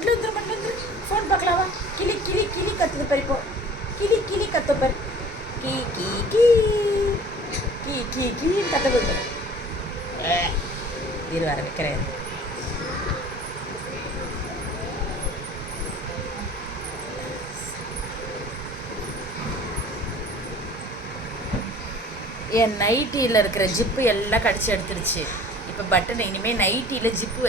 மெட்ல phone பார்க்கலாவா? கிளி கிளி கிளி கத்துது பாரு. இப்போ கிளி கிளி கத்து பாரு. கீ கீ கீ கீ கீ கீ கத்துது பாரு. இரு வர வைக்கிறேன். என் நைட்டியில் இருக்கிற ஜிப்பு எல்லாம் கடிச்சு எடுத்துருச்சு. இப்போ பட்டன் இனிமேல் நைட்டியில் ஜிப்பு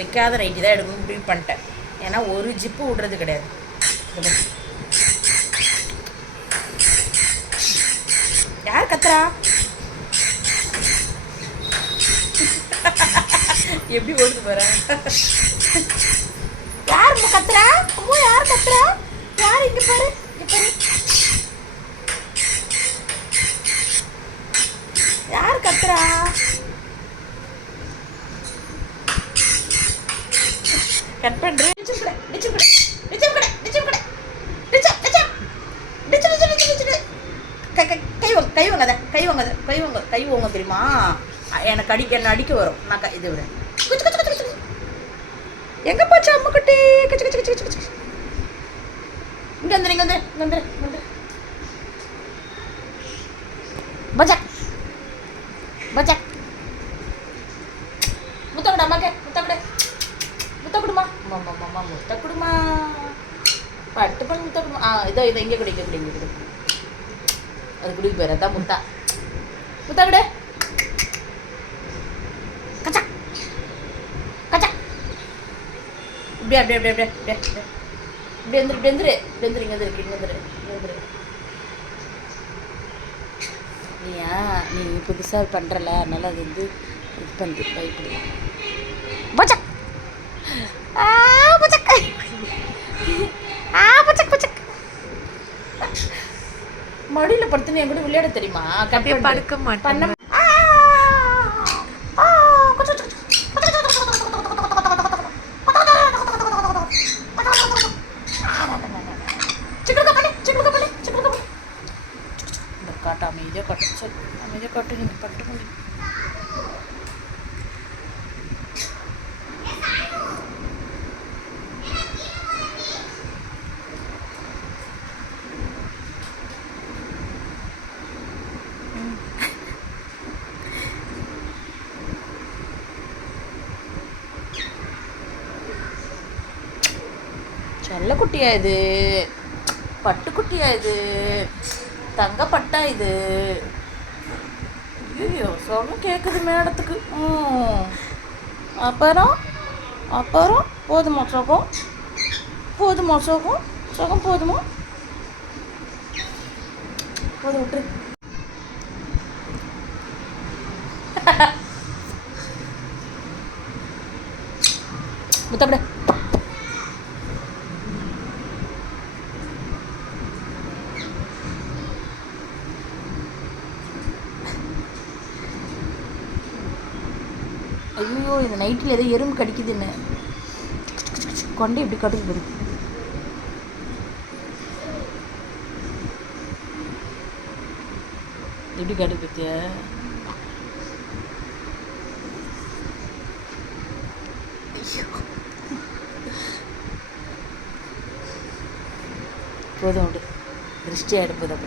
வைக்காத நைட்டி தான் எடுக்கணும் முடிவு பண்ணிட்டேன். ஏன்னா ஒரு ஜிப்பு விடுறது கிடையாது. யார் கத்துறா? எப்படி ஓடுது போற? யார் கத்துறா? அம்மா யார் கத்துறா? யார்? இங்க பாரு, இங்க பாரு. யார் கத்துறா? கட் பண்றேன். கை வாங்க தெரியுமா? எனக்கு என்ன அடிக்க வரும். நான் இது விட எங்க போச்சு அம்மா குட்டி? இங்க வந்து இங்க வந்து இங்க வந்து வந்து பஜக் பஜக் முத்த கூட அம்மாக்கு முத்த கொடுமா மாமா முத்த கொடுமா பட்டு பண்ணி முத்த கொடுமா. இதோ இதை இங்கே கொடு இங்கே கொடு அது குடிக்கு போயிரு. அதான் முத்தா முத்த கொடு. கச்சா கச்சா இப்படியே அப்படியே அப்படியே அப்படியே அப்படியே இப்படி வந்துரு இங்கே வந்துரு. நீ புதுசாக பண்ணுறல, அதனால அது வந்து இது பண்ணு பயப்படு. பச்சக் பச்சக் பச்சக் பச்சக் மடியில் படுத்துன்னு என் கூட விளையாட தெரியுமா? கட்டியை படுக்க மாட்டேன். காட்டு அமைதியாக காட்டு நீங்கள் பட்டு முடியும். செல்ல குட்டியா இது? பட்டுக்குட்டியா இது? தங்கப்பட்டா இது? ஐயோ சொல்ல கேட்குது மேடத்துக்கு. அப்புறம் போதுமா சுகம்? சுகம் போதுமா? போதும் விட்டுரு. முத்தப்பட ஐயோ இந்த நைட்டில் ஏதோ எறும்பு கடிக்குதுன்னு கொண்டே இப்படி கடுக்கு போயிடும். எப்படி கடுக்கு பத்தியா? போதும் விடு, திருஷ்டி ஆகிட போதும்.